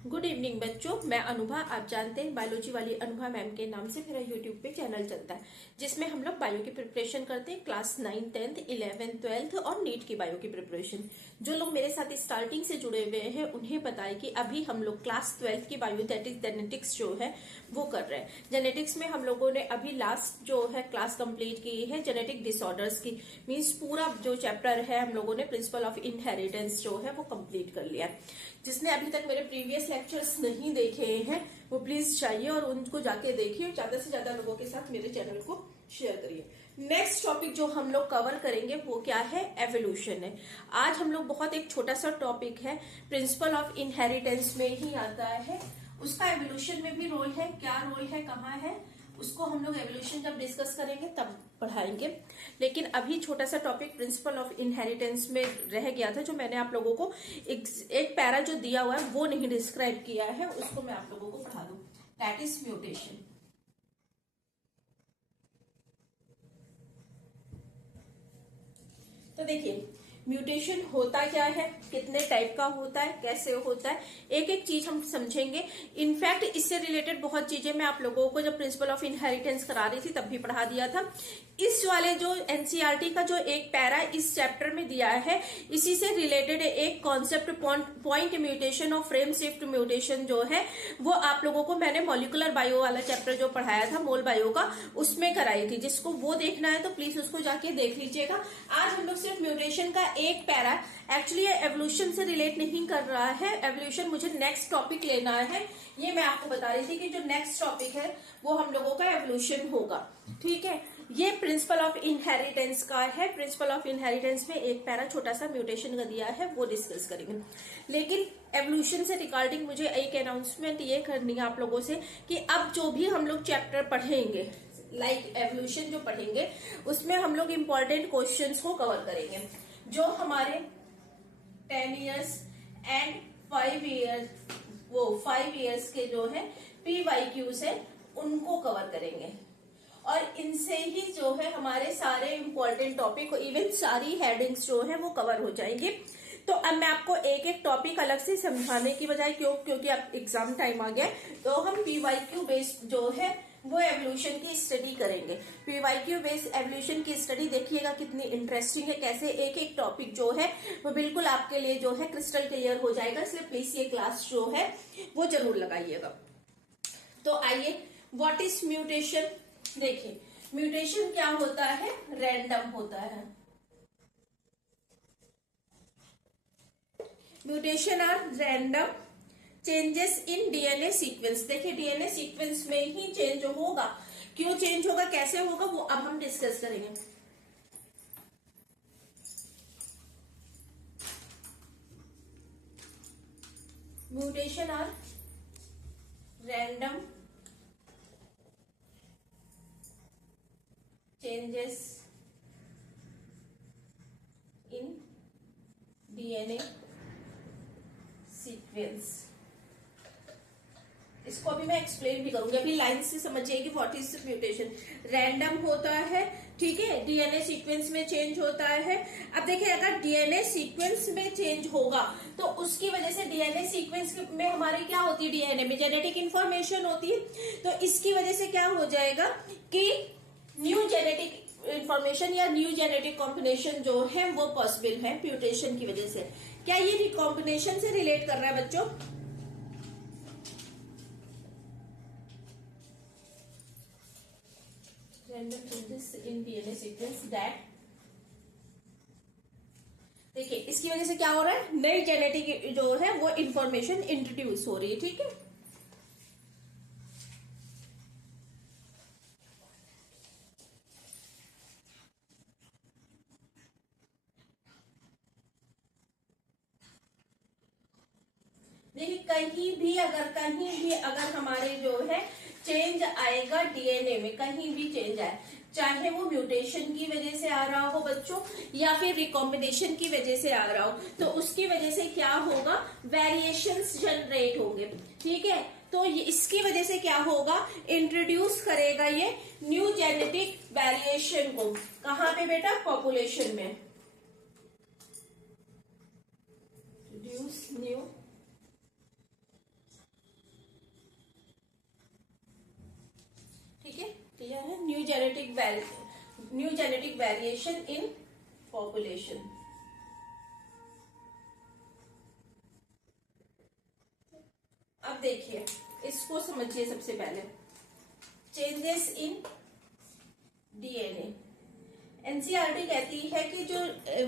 Good evening बच्चों, मैं अनुभा। आप जानते हैं बायोलॉजी वाली अनुभा मैम के नाम से मेरा यूट्यूब पे चैनल चलता है, जिसमें हम लोग बायो की प्रिपरेशन करते हैं। क्लास 9, 10th, 11th, 12th और नीट की बायो की प्रिपरेशन। जो लोग मेरे साथ स्टार्टिंग से जुड़े हुए हैं उन्हें पता है कि अभी हम लोग क्लास 12th की बायो दैट इज जेनेटिक्स जो है वो कर रहे हैं। जेनेटिक्स में हम लोगों ने अभी लास्ट जो है क्लास कंप्लीट की है जेनेटिक डिसऑर्डर्स की। मीन्स पूरा जो चैप्टर है हम लोगों ने प्रिंसिपल ऑफ इनहेरिटेंस जो है वो कंप्लीट कर लिया। जिसने अभी तक मेरे प्रीवियस लेक्चर्स नहीं देखे हैं वो प्लीज चाहिए और उनको जाके देखिए और ज्यादा से ज्यादा लोगों के साथ मेरे चैनल को शेयर करिए। नेक्स्ट टॉपिक जो हम लोग कवर करेंगे वो क्या है? एवोल्यूशन है। आज हम लोग बहुत एक छोटा सा टॉपिक है, प्रिंसिपल ऑफ इनहेरिटेंस में ही आता है, उसका एवोल्यूशन में भी रोल है। क्या रोल है, कहाँ है, उसको हम लोग एवोल्यूशन जब डिस्कस करेंगे तब पढ़ाएंगे। लेकिन अभी छोटा सा टॉपिक प्रिंसिपल ऑफ इनहेरिटेंस में रह गया था, जो मैंने आप लोगों को एक पैरा जो दिया हुआ है वो नहीं डिस्क्राइब किया है, उसको मैं आप लोगों को पढ़ा दूं। That is mutation. तो देखिए म्यूटेशन होता क्या है, कितने टाइप का होता है, कैसे होता है, एक एक चीज हम समझेंगे। इनफैक्ट इससे रिलेटेड बहुत चीजें मैं आप लोगों को जब प्रिंसिपल ऑफ इनहेरिटेंस करा रही थी तब भी पढ़ा दिया था। इस वाले जो एनसीईआरटी का जो एक पैरा इस चैप्टर में दिया है, इसी से रिलेटेड एक कॉन्सेप्ट पॉइंट म्यूटेशन और फ्रेम शिफ्ट म्यूटेशन जो है वो आप लोगों को मैंने मॉलिकुलर बायो वाला चैप्टर जो पढ़ाया था मोल बायो का, उसमें कराई थी। जिसको वो देखना है तो प्लीज उसको जाके देख लीजिएगा। आज हम लोग सिर्फ म्यूटेशन का एक पैरा, एक्चुअली ये एवोल्यूशन से रिलेट नहीं कर रहा है, एवोल्यूशन मुझे नेक्स्ट टॉपिक लेना है। ये मैं आपको बता रही थी कि जो नेक्स्ट टॉपिक है वो हम लोगों का एवोल्यूशन होगा। ठीक है, ये प्रिंसिपल ऑफ इनहेरिटेंस का है। प्रिंसिपल ऑफ इनहेरिटेंस में एक पैरा छोटा सा म्यूटेशन का दिया है, वो डिस्कस करेंगे। लेकिन एवोल्यूशन से रिगार्डिंग मुझे एक अनाउंसमेंट ये करनी है आप लोगों से कि अब जो भी हम लोग चैप्टर पढ़ेंगे, लाइक एवोल्यूशन जो पढ़ेंगे, उसमें हम लोग इंपॉर्टेंट क्वेश्चंस को कवर करेंगे। जो हमारे 10 years एंड 5 years, वो 5 years के जो है PYQs है उनको कवर करेंगे। और इनसे ही जो है हमारे सारे इंपॉर्टेंट टॉपिक, इवन सारी हेडिंग्स जो है वो कवर हो जाएंगे। तो अब मैं आपको एक एक टॉपिक अलग से समझाने की बजाय, क्योंकि अब एग्जाम टाइम आ गया, तो हम PYQ बेस्ड जो है वो एवोल्यूशन की स्टडी करेंगे। PYQ बेस्ड एवोल्यूशन की स्टडी देखिएगा कितनी इंटरेस्टिंग है, कैसे एक एक टॉपिक जो है वो बिल्कुल आपके लिए जो है क्रिस्टल क्लियर हो जाएगा। इसलिए प्लीज ये क्लास जो है वो जरूर लगाइएगा। तो आइए, व्हाट इज म्यूटेशन। देखिए म्यूटेशन क्या होता है, रैंडम होता है। Mutation are random changes in DNA sequence. देखिए डीएनए सीक्वेंस में ही चेंज होगा। क्यों चेंज होगा, कैसे होगा, वो अब हम डिस्कस करेंगे। Mutation are random changes in DNA sequence. इसको अभी मैं एक्सप्लेन भी करूंगी, अभी लाइन से समझिए कि व्हाट इज म्यूटेशन। रैंडम होता है, ठीक है, डीएनए सीक्वेंस में चेंज होता है। अब देखिए अगर डीएनए सीक्वेंस में चेंज होगा तो उसकी वजह से डीएनए सीक्वेंस में हमारी क्या होती है, डीएनए में जेनेटिक इंफॉर्मेशन होती है। तो इसकी वजह से क्या हो जाएगा कि न्यू जेनेटिक इंफॉर्मेशन या न्यू जेनेटिक कॉम्बिनेशन जो है वो पॉसिबल है म्यूटेशन की वजह से। क्या ये रिकॉम्बिनेशन से रिलेट कर रहा है बच्चों? Random changes in DNA sequence that, देखिए इसकी वजह से क्या हो रहा है, नई जेनेटिक जो है वो इंफॉर्मेशन इंट्रोड्यूस हो रही है। ठीक है, देखिए कहीं भी अगर हमारे जो है चेंज आएगा डीएनए में, कहीं भी चेंज आए, चाहे वो म्यूटेशन की वजह से आ रहा हो बच्चों या फिर रिकॉम्बिनेशन की वजह से आ रहा हो, तो उसकी वजह से क्या होगा, वेरिएशंस जनरेट होंगे। ठीक है, तो इसकी वजह से क्या होगा, इंट्रोड्यूस करेगा ये न्यू जेनेटिक वेरिएशन को। कहां पे बेटा, पॉपुलेशन में। Introduce new genetic variation in population. अब देखिए, इसको समझिए। सबसे पहले चेंजेस इन डीएनए। एनसीईआरटी कहती है कि जो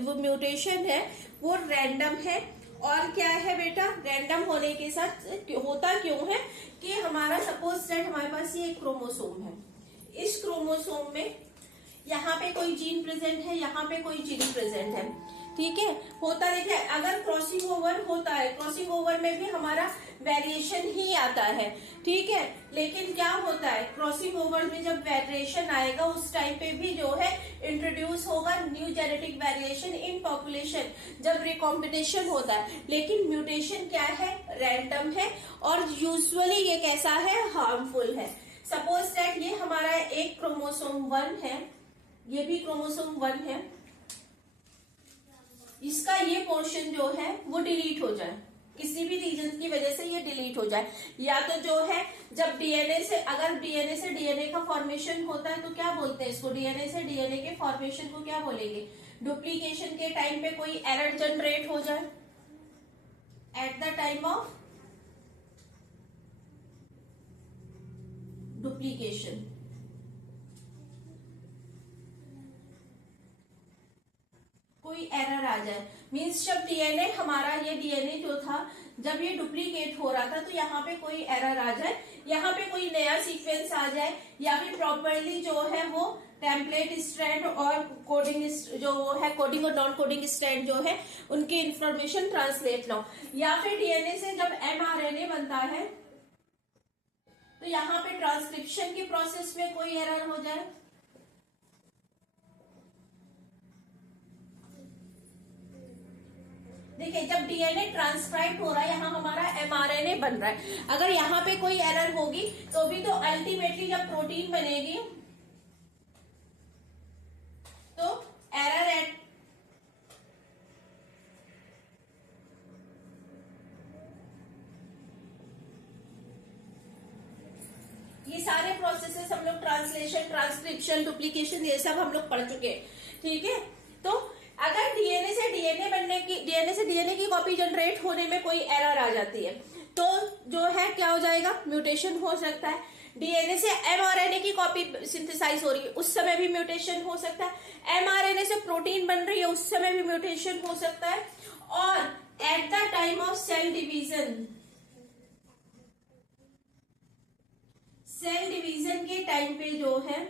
वो म्यूटेशन है वो रैंडम है। और क्या है बेटा, रैंडम होने के साथ होता क्यों है कि हमारा सपोज दैट हमारे पास ये एक क्रोमोसोम है। इस क्रोमोसोम में यहाँ पे कोई जीन प्रेजेंट है, यहाँ पे कोई जीन प्रेजेंट है, ठीक है। होता देखिए, अगर क्रॉसिंग ओवर होता है, क्रॉसिंग ओवर में भी हमारा वेरिएशन ही आता है, ठीक है। लेकिन क्या होता है, क्रॉसिंग ओवर में जब वेरिएशन आएगा उस टाइम पे भी जो है इंट्रोड्यूस होगा new genetic variation in population, जब रिकॉम्बिनेशन होता है। लेकिन म्यूटेशन क्या है, रैंडम है और यूजुअली ये कैसा है, हार्मफुल है। सपोज दैट ये हमारा एक क्रोमोसोम 1 है, ये भी क्रोमोसोम 1 है, इसका ये पोर्शन जो है वो डिलीट हो जाए, किसी भी रीजन की वजह से ये डिलीट हो जाए। या तो जो है जब डीएनए से, अगर डीएनए से डीएनए का फॉर्मेशन होता है तो क्या बोलते हैं इसको, डीएनए से डीएनए के फॉर्मेशन को क्या बोलेंगे, डुप्लीकेशन के टाइम पे कोई एरर जनरेट हो जाए, eight the time of duplication, कोई एरर आ जाए, मीन्स जब डीएनए हमारा, ये डीएनए जो था जब ये डुप्लीकेट हो रहा था तो यहाँ पे कोई एरर आ जाए, यहाँ पे कोई नया सीक्वेंस आ जाए, या फिर प्रॉपरली जो है वो टेम्पलेट स्ट्रैंड और कोडिंग जो है, कोडिंग और नॉन कोडिंग स्ट्रैंड जो है उनकी इंफॉर्मेशन ट्रांसलेट ना हो, या फिर डीएनए से जब एमआरएनए बनता है तो यहाँ पे ट्रांसक्रिप्शन की प्रोसेस में कोई एरर हो जाए। देखिए, जब डीएनए ट्रांसक्राइब हो रहा है, यहाँ हमारा एमआरएनए बन रहा है, अगर यहाँ पे कोई एरर होगी तो भी तो अल्टीमेटली जब प्रोटीन बनेगी तो एरर एट ये सारे प्रोसेसेस हम लोग ट्रांसलेशन, ट्रांसक्रिप्शन, डुप्लीकेशन, ये सब हम लोग पढ़ चुके हैं, ठीक है। तो अगर डीएनए से डीएनए की कॉपी जनरेट होने में कोई एरर आ जाती है तो जो है क्या हो जाएगा, म्यूटेशन हो सकता है। डीएनए से एमआरएनए की कॉपी सिंथेसाइज हो रही है, उस समय भी म्यूटेशन हो सकता है। एमआरएनए से प्रोटीन बन रही है, उस समय भी म्यूटेशन हो सकता है। और at the time of cell division, cell division के टाइम पे जो है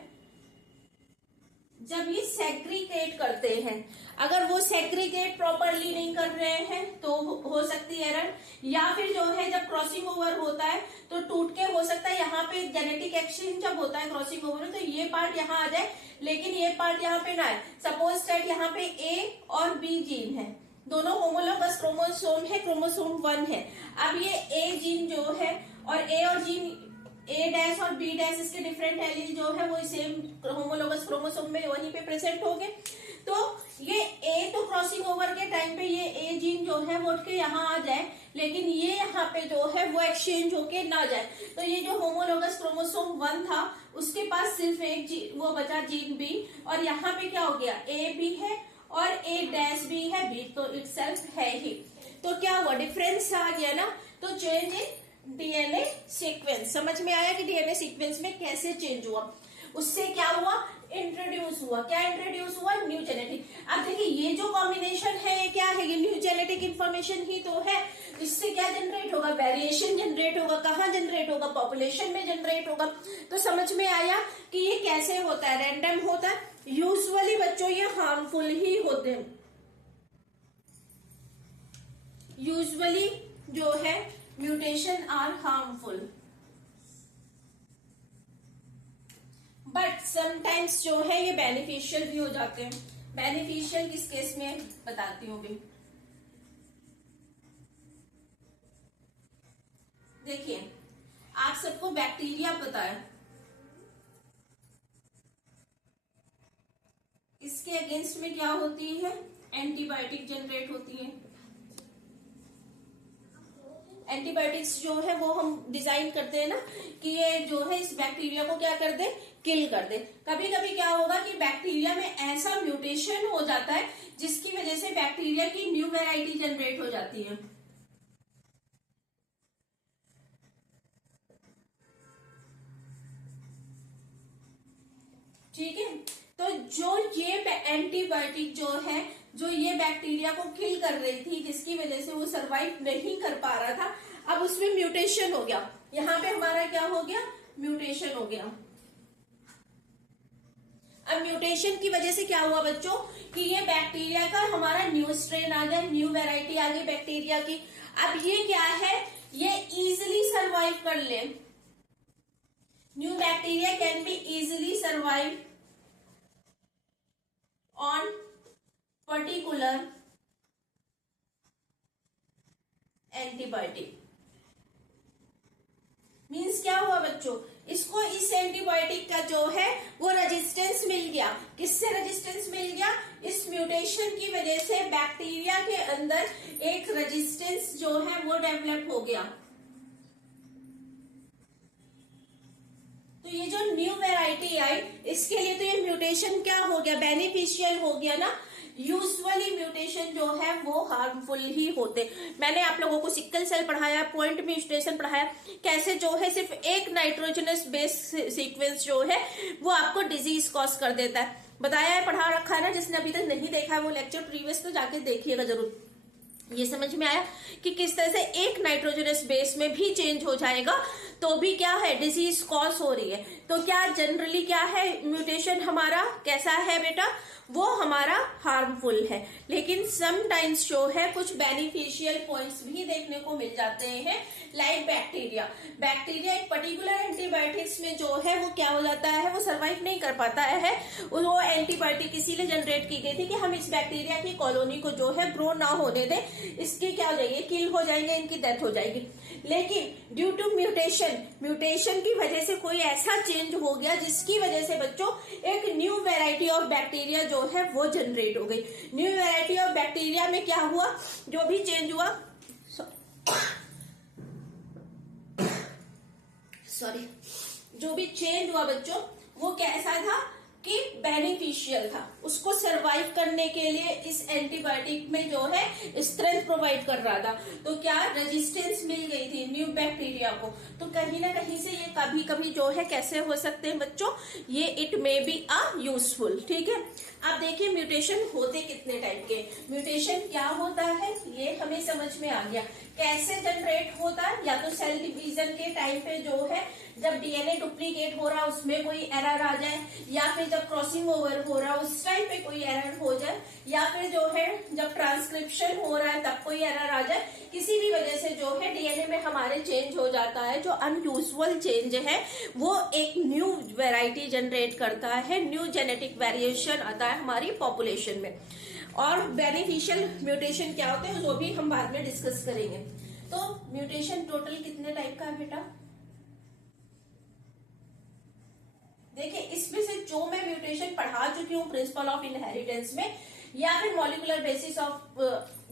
जब ये सेग्रीगेट करते हैं, अगर वो सेग्रीगेट प्रॉपरली नहीं कर रहे हैं तो हो सकती है एरर। या फिर जो है जब क्रॉसिंग ओवर होता है तो टूट के हो सकता है, यहाँ पे जेनेटिक एक्सचेंज जब होता है क्रॉसिंग ओवर तो ये पार्ट यहाँ आ जाए लेकिन ये पार्ट यहाँ पे ना आए। सपोज दैट यहाँ पे ए और बी जीन है, दोनों होमोलोगस क्रोमोसोम है, क्रोमोसोम 1 है। अब ये ए जीन जो है और जीन ए डैश और बी डैश, इसके डिफरेंट एलील जो है वो सेम होमोलोगस क्रोमोसोम में वहीं पे प्रेजेंट हो गए। तो ये ए तो क्रॉसिंग ओवर के टाइम पे ये ए जीन जो है वो उठ के यहाँ आ जाए, लेकिन ये यहाँ पे जो है वो एक्सचेंज होके ना जाए। तो ये जो होमोलोगस क्रोमोसोम 1 था उसके पास सिर्फ एक जीन वो बचा, जीन बी, और यहाँ पे क्या हो गया, ए बी है और ए डैश बी है, बी तो इटसेल्फ है ही। तो क्या हुआ, डिफरेंस आ गया ना। तो चेंज इन डीएनए सीक्वेंस, समझ में आया कि डीएनए सीक्वेंस में कैसे चेंज हुआ। उससे क्या हुआ, इंट्रोड्यूस हुआ, क्या इंट्रोड्यूस हुआ, न्यू जेनेटिक। अब देखिए ये जो कॉम्बिनेशन है ये क्या है, ये न्यू जेनेटिक इंफॉर्मेशन ही तो है। इससे क्या जनरेट होगा, वेरिएशन जनरेट होगा। कहाँ जनरेट होगा, पॉपुलेशन में जनरेट होगा। तो समझ में आया कि ये कैसे होता है, रैंडम होता है। यूजुअली बच्चों ये हार्मफुल ही होते हैं, यूजुअली जो है mutation are harmful, but sometimes जो है ये बेनिफिशियल भी हो जाते हैं। बेनिफिशियल किस केस में बताती हूँ भी। देखिए आप सबको बैक्टीरिया पता है, इसके अगेंस्ट में क्या होती है, एंटीबायोटिक जनरेट होती है। एंटीबायोटिक्स जो है वो हम डिजाइन करते हैं ना कि ये जो है इस बैक्टीरिया को क्या कर दे, किल कर दे। कभी कभी क्या होगा कि बैक्टीरिया में ऐसा म्यूटेशन हो जाता है जिसकी वजह से बैक्टीरिया की न्यू वैरायटी जनरेट हो जाती है। ठीक है, तो जो ये एंटीबायोटिक जो है, जो ये बैक्टीरिया को किल कर रही थी, जिसकी वजह से वो सरवाइव नहीं कर पा रहा था, अब उसमें म्यूटेशन हो गया। यहाँ पे हमारा क्या हो गया, म्यूटेशन हो गया। अब म्यूटेशन की वजह से क्या हुआ बच्चों कि ये बैक्टीरिया का हमारा न्यू स्ट्रेन आ गया, न्यू वैरायटी आ गई बैक्टीरिया की। अब ये क्या है, ये इजिली सरवाइव कर ले। New bacteria can be easily survive on particular antibiotic। Means क्या हुआ बच्चों, इसको इस एंटीबायोटिक का जो है वो रेजिस्टेंस मिल गया। किससे रेजिस्टेंस मिल गया, इस म्यूटेशन की वजह से बैक्टीरिया के अंदर एक रेजिस्टेंस जो है वो डेवलप हो गया। तो ये जो न्यू वैरायटी आई, इसके लिए तो ये म्यूटेशन क्या हो गया, बेनिफिशियल हो गया ना। यूजुअली म्यूटेशन जो है वो हार्मफुल ही होते। मैंने आप लोगों को सिक्कल सेल पढ़ाया, पॉइंट म्यूटेशन पढ़ाया, कैसे जो है सिर्फ एक नाइट्रोजनस बेस सीक्वेंस जो है वो आपको डिजीज कॉज कर देता है। बताया है, पढ़ा रखा है ना, जिसने अभी तक नहीं देखा है वो लेक्चर प्रीवियस तो जाके देखिएगा जरूर। ये समझ में आया कि किस तरह से एक नाइट्रोजनस बेस में भी चेंज हो जाएगा तो भी क्या है, डिजीज कॉज हो रही है। तो क्या जनरली क्या है, म्यूटेशन हमारा कैसा है बेटा, वो हमारा हार्मफुल है। लेकिन समटाइम्स जो है कुछ बेनिफिशियल पॉइंट्स भी देखने को मिल जाते हैं। लाइक बैक्टीरिया, बैक्टीरिया एक पर्टिकुलर एंटीबायोटिक्स में जो है वो क्या हो जाता है, वो सरवाइव नहीं कर पाता है। वो एंटीबायोटिक इसीलिए जनरेट की गई थी कि हम इस बैक्टीरिया की कॉलोनी को जो है ग्रो ना होने दें, इसकी क्या हो जाएगी, किल हो जाएंगे, इनकी डेथ हो जाएगी। लेकिन ड्यू टू म्यूटेशन की वजह से कोई ऐसा चेंज हो गया जिसकी वजह से बच्चों एक न्यू वैरायटी ऑफ बैक्टीरिया जो है वो जनरेट हो गई। न्यू वैरायटी ऑफ बैक्टीरिया में क्या हुआ, जो भी चेंज हुआ, सॉरी, जो भी चेंज हुआ बच्चों वो कैसा था कि बेनिफिशियल था। उसको सरवाइव करने के लिए इस एंटीबायोटिक में जो है स्ट्रेंथ प्रोवाइड कर रहा था। तो क्या रेजिस्टेंस मिल गई थी न्यू बैक्टीरिया को। तो कहीं ना कहीं से ये कभी कभी जो है कैसे हो सकते हैं बच्चों, ये it may be a useful. ठीक है, अब देखिए म्यूटेशन होते कितने टाइप के, म्यूटेशन क्या होता है ये हमें समझ में आ गया। कैसे जनरेट होता है, या तो सेल डिवीजन के टाइम पे जो है जब डीएनए डुप्लीकेट हो रहा उसमें कोई एरर आ जाए, या फिर जब क्रॉसिंग ओवर हो रहा उस टाइम पे कोई एरर हो जाए, या फिर जो है जब ट्रांसक्रिप्शन हो रहा है तब कोई एरर आ जाए। किसी भी वजह से जो है डीएनए में हमारे चेंज हो जाता है, जो अनयूजुअल चेंज है वो एक न्यू वैरायटी जनरेट करता है, न्यू जेनेटिक वेरिएशन आता है हमारी पॉपुलेशन में। और बेनिफिशियल म्यूटेशन क्या होते हैं वो भी हम बाद में डिस्कस करेंगे। तो म्यूटेशन टोटल कितने टाइप का है बेटा, देखिए इसमें से जो मैं म्यूटेशन पढ़ा चुकी हूँ प्रिंसिपल ऑफ इनहेरिटेंस में, या फिर मॉलिकुलर बेसिस ऑफ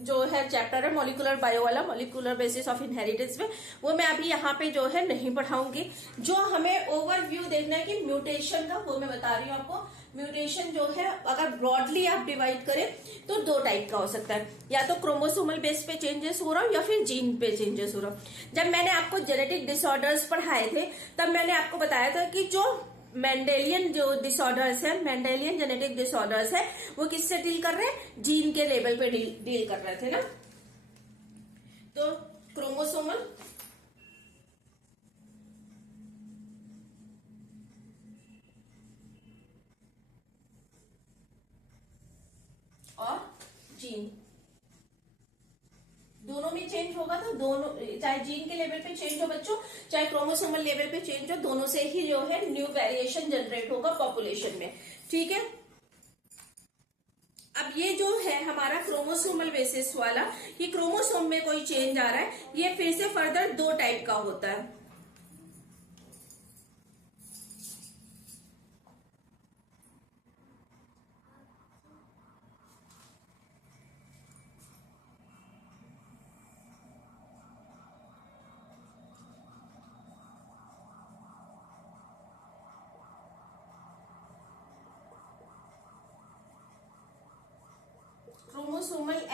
जो है चैप्टर है मॉलिकुलर बायो वाला, मॉलिकुलर बेसिस ऑफ इनहेरिटेंस में, वो मैं अभी यहाँ पे जो है नहीं पढ़ाऊंगी। जो हमें ओवरव्यू देखना है कि म्यूटेशन का, वो मैं बता रही हूँ आपको। म्यूटेशन जो है अगर ब्रॉडली आप डिवाइड करें तो दो टाइप का हो सकता है, या तो क्रोमोसोमल बेस पे चेंजेस हो रहा हो या फिर जीन पे चेंजेस हो रहा हो। जब मैंने आपको जेनेटिक डिसऑर्डर्स पढ़ाए थे तब मैंने आपको बताया था कि जो मेंडेलियन जो डिसऑर्डर्स है, मेंडेलियन जेनेटिक डिसऑर्डर्स है, वो किससे डील कर रहे हैं, जीन के लेवल पे डील कर रहे थे ना। तो क्रोमोसोमल और जीन दोनों में चेंज होगा। तो दोनों, चाहे जीन के लेवल पे चेंज हो बच्चों, चाहे क्रोमोसोमल लेवल पे चेंज हो, दोनों से ही जो है न्यू वेरिएशन जनरेट होगा पॉपुलेशन में। ठीक है, अब ये जो है हमारा क्रोमोसोमल बेसिस वाला, ये क्रोमोसोम में कोई चेंज आ रहा है, ये फिर से फर्दर दो टाइप का होता है।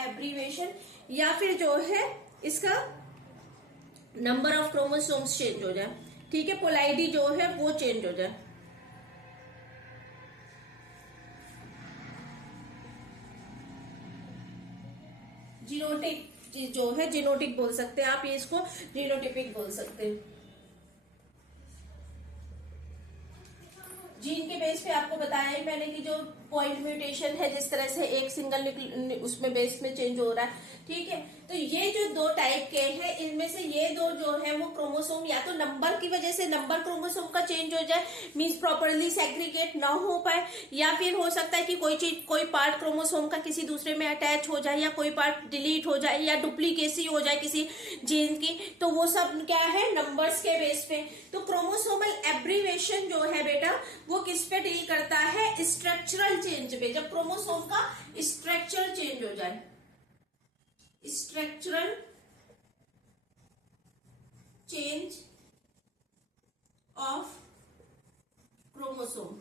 एब्रीवेशन, या फिर जो है इसका नंबर ऑफ क्रोमोसोम्स चेंज हो जाए। ठीक है, पोलाइडी जो है वो चेंज हो जाए। जीनोटिक जो है, जीनोटिक बोल सकते हैं आप, ये इसको जीनोटिपिक बोल सकते हैं। जीन के बेस पे आपको बताया ही मैंने कि जो पॉइंट म्यूटेशन है, जिस तरह से एक सिंगल उसमें बेस में चेंज हो रहा है। ठीक है, तो ये जो दो टाइप के हैं, इनमें से ये दो जो है वो क्रोमोसोम या तो नंबर की वजह से नंबर क्रोमोसोम का चेंज हो जाए, मींस प्रॉपरली सेग्रीगेट ना हो पाए, या फिर हो सकता है कि कोई चीज, कोई पार्ट क्रोमोसोम का किसी दूसरे में अटैच हो जाए, या कोई पार्ट डिलीट हो जाए, या डुप्लीकेसी हो जाए किसी जीन की। तो वो सब क्या है, नंबर्स के बेस पे। तो क्रोमोसोमल एब्रीवेशन जो है बेटा, वो किस पे डील करता है, स्ट्रक्चरल चेंज पे। जब क्रोमोसोम का स्ट्रक्चर चेंज हो जाए, स्ट्रक्चरल चेंज ऑफ क्रोमोसोम।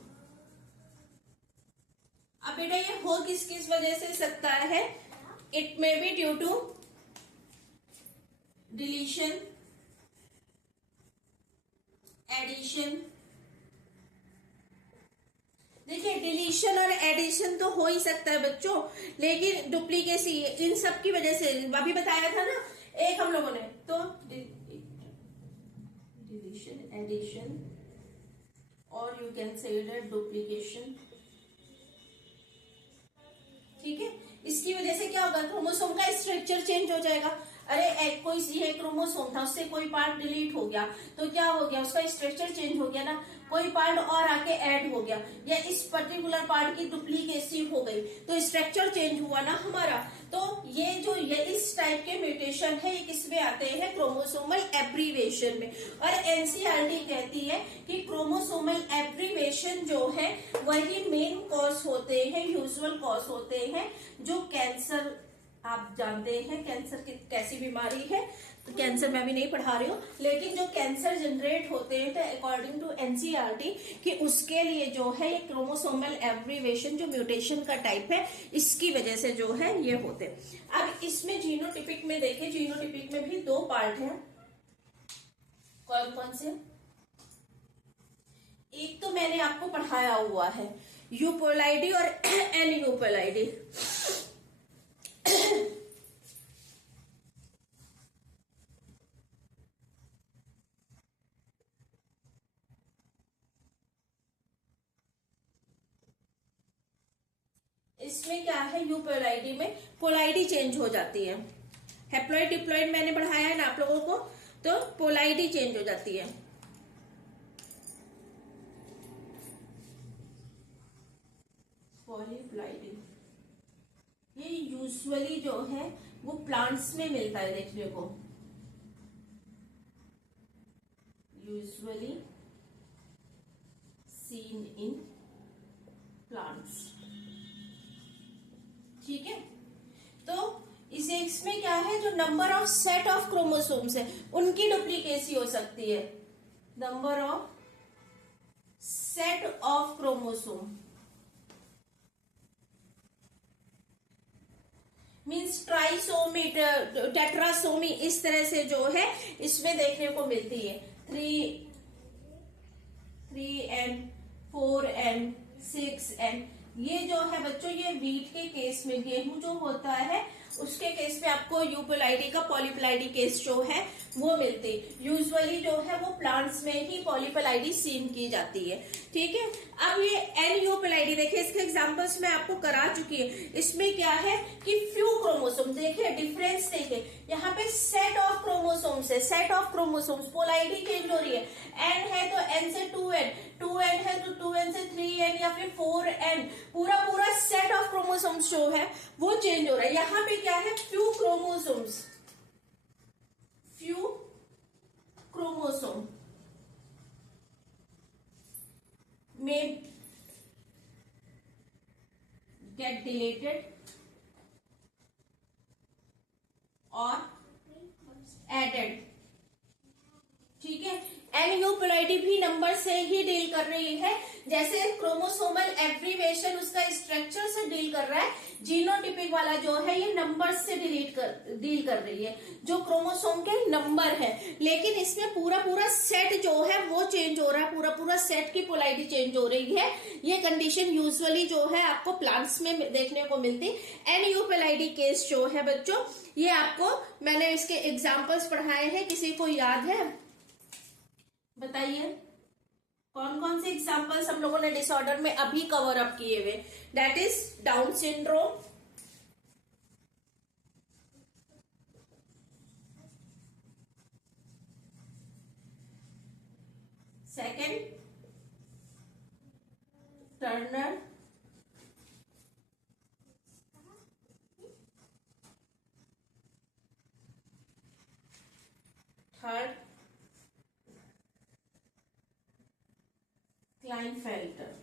अब बेटा ये हो किस किस वजह से सकता है, it may be due to deletion, addition. देखिए, डिलीशन और एडिशन तो हो ही सकता है बच्चों, लेकिन डुप्लीकेसी इन सब की वजह से, अभी बताया था ना एक हम लोगों ने, तो डिलीशन, एडिशन, और you can say that duplication. ठीक है, इसकी वजह से क्या होगा, क्रोमोसोम का स्ट्रक्चर चेंज हो जाएगा। अरे कोई ये क्रोमोसोम था, उससे कोई पार्ट डिलीट हो गया, तो क्या हो गया, उसका स्ट्रक्चर चेंज हो गया ना, कोई पार्ट और आके ऐड हो गया, या इस पर्टिकुलर पार्ट की डुप्लीकेसी हो गई, तो स्ट्रक्चर चेंज हुआ ना हमारा। तो ये जो ये इस टाइप के म्यूटेशन है, ये किसमें आते हैं, क्रोमोसोमल एब्रीवेशन में। और एनसीईआरटी कहती है कि क्रोमोसोमल एब्रीवेशन जो है वही मेन कॉज होते हैं, यूजुअल कॉज होते हैं, जो कैंसर, आप जानते हैं कैंसर की कैसी बीमारी है, तो कैंसर मैं भी नहीं पढ़ा रही हूँ, लेकिन जो कैंसर जनरेट होते हैं अकॉर्डिंग टू एनसीईआरटी, कि उसके लिए जो है ये क्रोमोसोमल एब्रीवेशन जो म्यूटेशन का टाइप है, इसकी वजह से जो है ये होते हैं। अब इसमें जीनोटिपिक में देखें, जीनोटिपिक में भी दो पार्ट हैं। कौन कौन से, एक तो मैंने आपको पढ़ाया हुआ है यूपोलाइडी और एन यूपोलाइडी। इसमें क्या है, यूपोलाइडी में पोलाइडी चेंज हो जाती है। हैप्लॉइड डिप्लॉइड मैंने पढ़ाया है ना आप लोगों को, तो पोलाइडी चेंज हो जाती है। पॉलीप्लाइडी ये यूजुअली जो है वो प्लांट्स में मिलता है देखने को, यूजुअली सीन इन प्लांट्स। ठीक है, तो इसमें क्या है, जो number of set of chromosomes है उनकी डुप्लीकेसी हो सकती है। Number of set of chromosome means trisomy, tetrasomy, इस तरह से जो है इसमें देखने को मिलती है। 3n 4n 6n, ये जो है बच्चों, ये वीट के केस में, गेहूं जो होता है उसके केस में आपको यूपोलाइडी का पॉलीप्लाइडी केस जो है वो मिलती है। यूजुअली जो है वो प्लांट्स में ही पॉलीप्लाइडी सीन की जाती है। ठीक है, अब ये एन यूपोलाइडी देखिए, इसके एग्जांपल्स मैं आपको करा चुकी है। इसमें क्या है कि फ्यू क्रोमोसोम, देखिए डिफरेंस देखिए, यहाँ पे सेट ऑफ क्रोमोसोम्स है, सेट ऑफ क्रोमोसोम्स, पोलाइडी चेंज हो रही है। एन है तो एन से 2n, 2n है तो 2n से 3n या फिर 4n, पूरा पूरा सेट ऑफ क्रोमोसोम्स जो है वो चेंज हो रहा है। यहाँ पे क्या है, फ्यू क्रोमोसोम्स, फ्यू क्रोमोसोम में गेट डिलीटेड और एडेड। ठीक है, एन्यूप्लॉइडी भी नंबर से ही डील कर रही है, जैसे क्रोमोसोमल एब्रीवेशन उसका स्ट्रक्चर से डील कर रहा है, जीनोटिपिक वाला जो है ये नंबर से डील कर रही है, जो क्रोमोसोम के नंबर है। लेकिन इसमें पूरा पूरा सेट जो है वो चेंज हो रहा है, पूरा पूरा सेट की पोलैरिटी चेंज हो रही है। ये कंडीशन यूजुअली जो है आपको प्लांट्स में देखने को मिलती। एन्यूप्लॉइडी केस जो है बच्चों, ये आपको मैंने इसके एग्जाम्पल्स पढ़ाए हैं, किसी को याद है बताइए कौन कौन से एग्जाम्पल्स हम लोगों ने डिसऑर्डर में अभी कवर अप किए हुए। That is down syndrome, second Turner, third Klinefelter.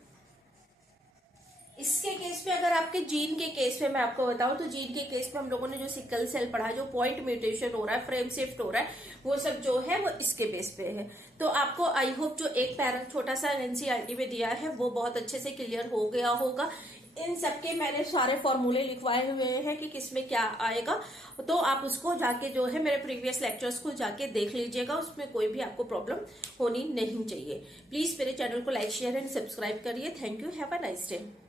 इसके केस पे अगर आपके जीन के केस पे मैं आपको बताऊं तो जीन के केस पे हम लोगों ने जो सिकल सेल पढ़ा, जो पॉइंट म्यूटेशन हो रहा है, फ्रेम शिफ्ट हो रहा है, वो सब जो है वो इसके बेस पे है। तो आपको आई होप जो एक पैरा छोटा सा एनसीईआरटी में दिया है वो बहुत अच्छे से क्लियर हो गया होगा। इन सबके मैंने सारे फॉर्मूले लिखवाए हुए हैं कि किसमें क्या आएगा, तो आप उसको जाके जो है मेरे प्रीवियस लेक्चर्स को जाके देख लीजिएगा, उसमें कोई भी आपको प्रॉब्लम होनी नहीं चाहिए। प्लीज मेरे चैनल को लाइक शेयर एंड सब्सक्राइब करिए। Thank you, have a nice day.